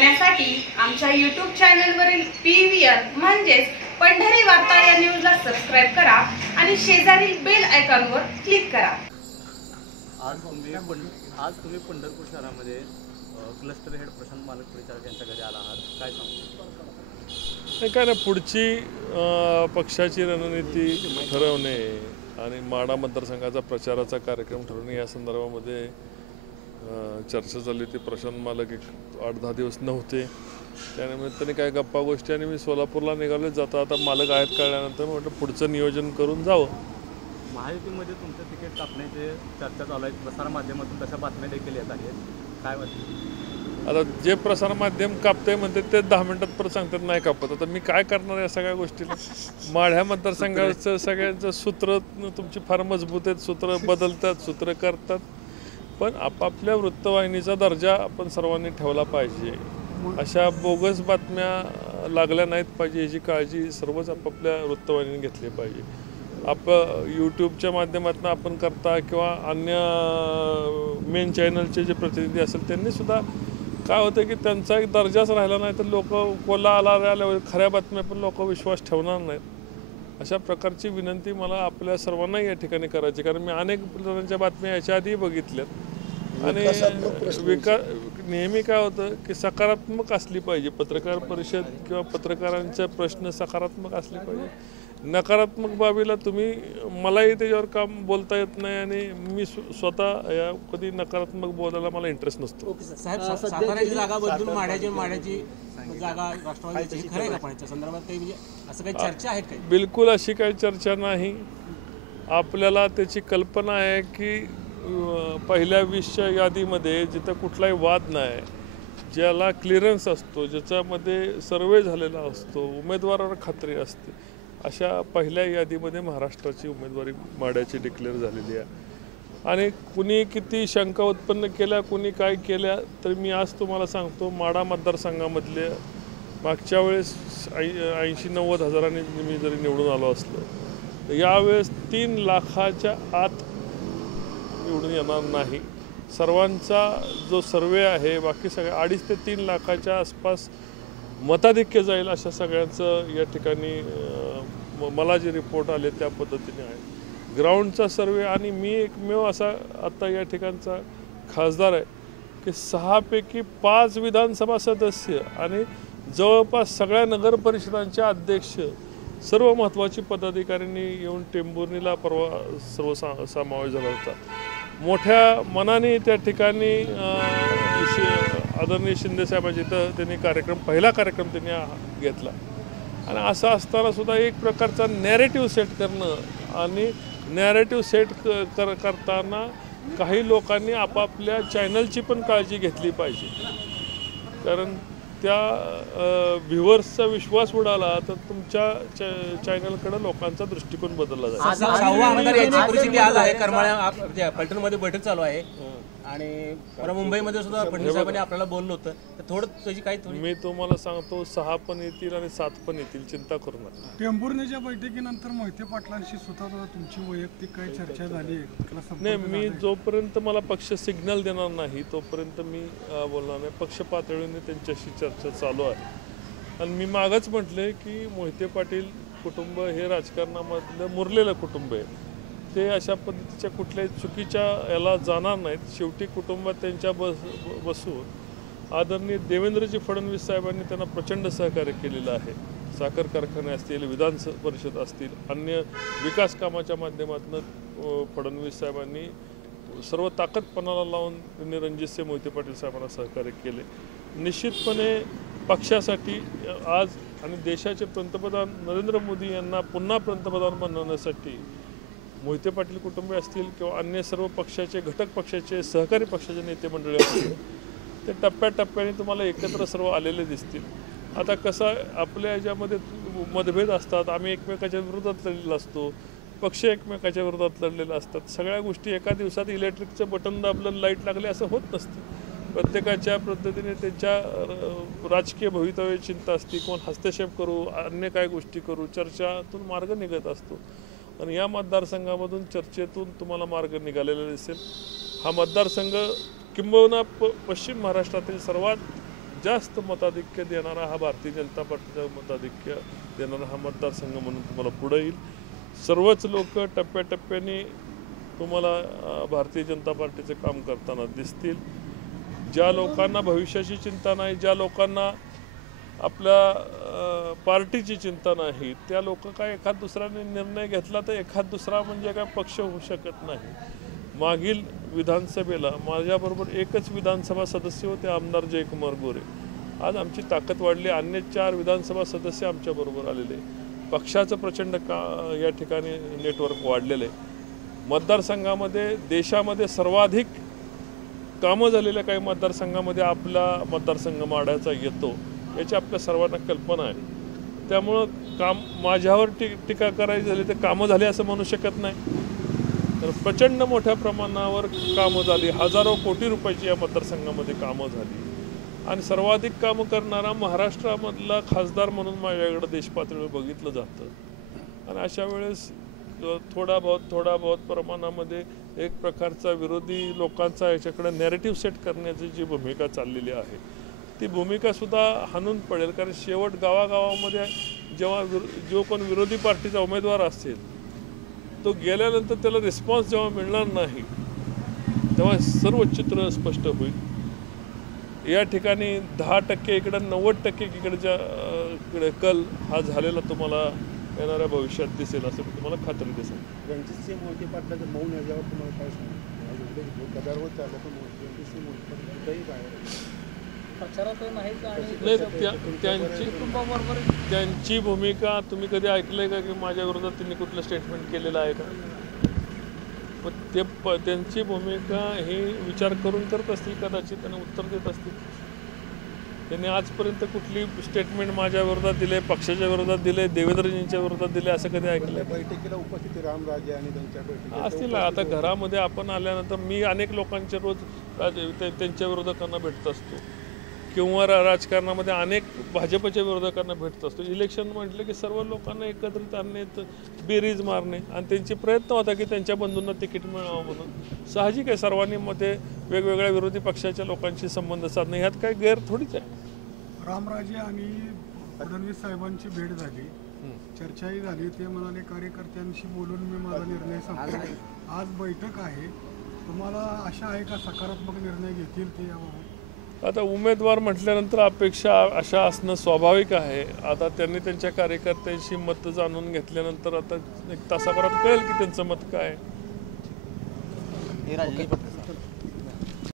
पाहण्यासाठी आमच्या YouTube चॅनलवरील PVR म्हणजेच पंढरी वार्ता या न्यूजला सबस्क्राइब करा आणि शेजारील बेल आयकॉनवर क्लिक करा। आज तुम्ही पंढरपूर शहरामध्ये क्लस्टर हेड प्रशांत मालक परिचारक यांच्या घरी आला आहात, काय सांगू? काय ना, पुढची पक्षाची रणनीती ठरवणे आणि माढा मतदारसंघाचा प्रचाराचा कार्यक्रम ठरवणे या संदर्भामध्ये चर्चा झाली होती। प्रशांत मालक 8-10 दिवस नव्हते, त्यानिमित्ताने काय गप्पा गोष्टी आणि मी सोलापूरला निघाले जाता आता मालक आहेत कळल्यानंतर म्हटलं पुढचं नियोजन करून जावं। महायुतीमध्ये तुमचं तिकीट कापण्याची चर्चा चालू आहे, प्रसारमाध्यमातून तशा बातम्या देखील येत आहेत, काय वाटतं? आता जे प्रसारमाध्यम कापते म्हणते ते 10 मिनिटात परत सांगतात नाही कापत। आता मी काय करणार या सगळ्या गोष्टीला? माढ्या मतदारसंघाचं सगळ्यांचं सूत्र तुमची फार मजबूत आहेत, सूत्र बदलतात, सूत्र करतात, पण आपापल्या वृत्तवाहिनीचा दर्जा आपण सर्वांनी ठेवला पाहिजे। अशा बोगस बातम्या लागल्या नाहीत पाहिजे याची काळजी सर्वच आपापल्या वृत्तवाहिनीने घेतली पाहिजे। यूट्यूबच्या माध्यमातून आपण करता किंवा अन्य मेन चॅनलचे जे प्रतिनिधी असेल त्यांनी सुद्धा काय होतं की त्यांचा एक दर्जाच राहिला नाही तर लोक कोला आल्यावर खऱ्या बातम्या पण लोक विश्वास ठेवणार नाहीत। अशा प्रकारची विनंती मला आपल्या सर्वांना या ठिकाणी करायची, कारण मी अनेक जणांच्या बातम्या याच्या आधी बघितल्यात आणि नेहमी काय होतं की सकारात्मक असली पाहिजे पत्रकार परिषद किंवा पत्रकारांचे प्रश्न सकारात्मक असले पाहिजे। नकारात्मक बाबीला तुम्ही मलाही त्याच्यावर काम बोलता येत नाही आणि मी स्वतः या कधी नकारात्मक बोलायला मला इंटरेस्ट नसतो। साहेब, साताऱ्याची जागा बदलून माढ्याची जागा राष्ट्रवादीची खरं आहे का? पाण्याच्या संदर्भात काही म्हणजे असं काही चर्चा आहे काही? बिलकुल अशी काही चर्चा नाही। आपल्याला त्याची कल्पना आहे की पहिल्या 20च्या यादीमध्ये जिथं कुठलाही वाद नाही, ज्याला क्लिअरन्स असतो, ज्याच्यामध्ये सर्वे झालेला असतो, उमेदवारावर खात्री असते, अशा पहिल्या यादीमध्ये महाराष्ट्राची उमेदवारी माढ्याची डिक्लेअर झालेली आहे। आणि कुणी किती शंका उत्पन्न केल्या, कुणी काय केल्या, तर मी आज तुम्हाला सांगतो माढा मतदारसंघामधले मागच्या वेळेस 80-90 हजारांनी मी जरी निवडून आलो असलो तर यावेळेस 3 लाखाच्या आत निवडून येणार नाही। सर्वांचा जो सर्वे आहे बाकी सगळ्या 2.5 ते 3 लाखाच्या आसपास मताधिक्य जाईल अशा सगळ्यांचं या ठिकाणी मला जे रिपोर्ट आले त्या पद्धतीने आहे ग्राउंडचा सर्वे। आणि मी एकमेव असा आता या ठिकाणचा खासदार आहे की 6 पैकी 5 विधानसभा सदस्य आणि जवळपास सगळ्या नगर परिषदांचे अध्यक्ष सर्व महत्त्वाची पदाधिकाऱ्यांनी येऊन टेंभुर्णीला परवा सर्व समावेश झाला होता। मोठ्या मनाने त्या ठिकाणी आदरणीय शिंदेसाहेबांच्या इथं त्यांनी पहिला कार्यक्रम त्यांनी घेतला आणि असं असताना सुद्धा एक प्रकारचा नॅरेटिव्ह सेट करणं आणि नॅरेटिव्ह सेट करताना काही लोकांनी आपापल्या चॅनलची पण काळजी घेतली पाहिजे, कारण त्या व्ह्युअर्सचा विश्वास उडाला तर तुमच्या चॅनलकडे लोकांचा दृष्टिकोन बदलला जाईल। पलटणमध्ये बैठक चालू आहे आणि मुंबईमध्ये सुद्धा फडणवीस साहेबांनी आपल्याला बोललं होतं, तर थोडं त्याची काही मी तुम्हाला सांगतो 6 पण येतील आणि 7 पण येतील, चिंता करू नका। टेंभुर्णीच्या बैठकीनंतर मोहिते पाटलांशी सुद्धा तुमची वैयक्तिक काही चर्चा झाली नाही? मी जोपर्यंत मला पक्ष सिग्नल देणार नाही तोपर्यंत मी बोलणार नाही। पक्ष पातळीने त्यांच्याशी चर्चा चालू आहे आणि मी मागच म्हटले की मोहिते पाटील कुटुंब हे राजकारणामधलं मुरलेलं कुटुंब आहे, ते अशा पद्धतीच्या कुठल्याही चुकीच्या याला जाणार नाहीत। शेवटी कुटुंबात त्यांच्या बसून आदरणीय देवेंद्रजी फडणवीस साहेबांनी त्यांना प्रचंड सहकार्य केलेलं आहे। साखर कारखाने असतील, विधान परिषद असतील, अन्य विकास कामाच्या माध्यमातून फडणवीस साहेबांनी सर्व ताकदपणाला लावून त्यांनी रणजितसिंह मोहिते पाटील साहेबांना सहकार्य केले। निश्चितपणे पक्षासाठी आज आणि देशाचे पंतप्रधान नरेंद्र मोदी यांना पुन्हा पंतप्रधान बनवण्यासाठी मोहिते पाटील कुटुंबीय असतील किंवा अन्य सर्व पक्षाचे घटक पक्षाचे सहकारी पक्षाचे नेते मंडळी असतील ते टप्प्याटप्प्याने तुम्हाला एकत्र सर्व आलेले दिसतील। आता कसं आपल्या याच्यामध्ये मतभेद असतात, आम्ही एकमेकाच्या विरोधात लढलेला असतो, पक्ष एकमेकाच्या विरोधात लढलेले असतात, सगळ्या गोष्टी एका दिवसात इलेक्ट्रिकचं बटन दाबलं लाईट लागले असं होत नसतं। प्रत्येकाच्या पद्धतीने त्यांच्या राजकीय भवितव्य चिंता असते, कोण हस्तक्षेप करू, अन्य काय गोष्टी करू, चर्चातून मार्ग निघत असतो आणि या मतदारसंघामधून चर्चेतून तुम्हाला मार्ग निघालेला दिसेल। हा मतदारसंघ किंबहुना पश्चिम महाराष्ट्रातील सर्वात जास्त मताधिक्य देणारा हा भारतीय जनता पार्टीचा मताधिक्य देणारा हा मतदारसंघ म्हणून तुम्हाला पुढे येईल. सर्वच लोक टप्प्याटप्प्याने तुम्हाला भारतीय जनता पार्टीचे काम करताना दिसतील. ज्या लोकांना भविष्याची चिंता नाही, ज्या लोकांना आपल्या पार्टीची चिंता नाही, त्या लोक काय एखाद दुसऱ्याने निर्णय घेतला तर एखाद दुसरा म्हणजे काय पक्ष होऊ शकत नाही. मागील विधानसभेला माझ्याबरोबर एकच विधानसभा सदस्य होते, आमदार जयकुमार गोरे. आज आमची ताकद वाढली, अन्य 4 विधानसभा सदस्य आमच्याबरोबर आलेले. पक्षाचं प्रचंड या ठिकाणी नेटवर्क वाढलेलं आहे. मतदारसंघामध्ये देशामध्ये सर्वाधिक कामं झालेल्या काही मतदारसंघामध्ये आपला मतदारसंघ माढ्याचा येतो, याची आपल्या सर्वांना कल्पना आहे. त्यामुळं माझ्यावर टीका करायची झाली तर कामं झाली असं म्हणू शकत नाही. तर प्रचंड मोठ्या प्रमाणावर कामं झाली, हजारो कोटी रुपयाची या मतदारसंघामध्ये कामं झाली. आणि सर्वाधिक कामं करणारा महाराष्ट्रामधला खासदार म्हणून माझ्याकडे देशपातळीवर बघितलं जातं. आणि अशा वेळेस थोडा बहुत प्रमाणामध्ये एक प्रकारचा विरोधी लोकांचा याच्याकडे नॅरेटिव्ह सेट करण्याची जी भूमिका चाललेली आहे, ती भूमिकासुद्धा हाणून पडेल. कारण शेवट गावागावामध्ये जेव्हा जो कोण विरोधी पार्टीचा उमेदवार असेल तो गेल्यानंतर त्याला रिस्पॉन्स जेव्हा मिळणार नाही, तेव्हा सर्व चित्र स्पष्ट होईल. या ठिकाणी 10% इकडं 90% इकडच्या इकडे कल हा झालेला तुम्हाला येणाऱ्या भविष्यात दिसेल, असं मी तुम्हाला खात्री दिसेल. रणजितसिंह मोहिते पाटलाचं मौन याच्यावर तुम्हाला काय सांगू? गदारोळ चालला पण रणजितसिंह मोहिते पाटील बाहेर त्यांची भूमिका तुम्ही कधी ऐकलंय का की माझ्या विरोधात त्यांनी कुठलं स्टेटमेंट केलेलं आहे का? मग ते त्यांची भूमिका ही विचार करून करत असतील, कदाचित त्यांना उत्तर देत असतील. त्यांनी आजपर्यंत कुठली स्टेटमेंट माझ्या विरोधात दिले, पक्षाच्या विरोधात दिले, देवेंद्रजींच्या विरोधात दिले असं कधी ऐकलं? बैठकीला उपस्थित रामराजे आणि त्यांच्या बैठकीला असतील. आता घरामध्ये आपण आल्यानंतर मी अनेक लोकांचे रोज त्यांच्या विरोधकांना भेटत असतो, किंवा राजकारणामध्ये अनेक भाजपच्या विरोधकांना भेटत असतो. इलेक्शन म्हटलं की सर्व लोकांना एकत्रित आणणे, बेरीज मारणे, आणि त्यांचे प्रयत्न होता की त्यांच्या बंधूंना तिकीट मिळावं म्हणून. साहजिक आहे, सर्वांनी मध्ये वेगवेगळ्या विरोधी पक्षाच्या लोकांशी संबंध साधणे, ह्यात काही गैर थोडीच आहे. रामराजे आणि फडणवीस साहेबांची भेट झाली, चर्चाही झाली. ते म्हणाले कार्यकर्त्यांशी बोलून मी माझा निर्णय सांगतो. आज बैठक आहे, तुम्हाला आशा आहे का सकारात्मक निर्णय घेतील ते याबाबत? आता उमेदवार म्हटल्यानंतर अपेक्षा अशा असणं स्वाभाविक आहे. आता त्यांनी त्यांच्या कार्यकर्त्यांशी मत जाणून घेतल्यानंतर आता 1 तासाभरात कळेल की त्यांचं मत काय आहे.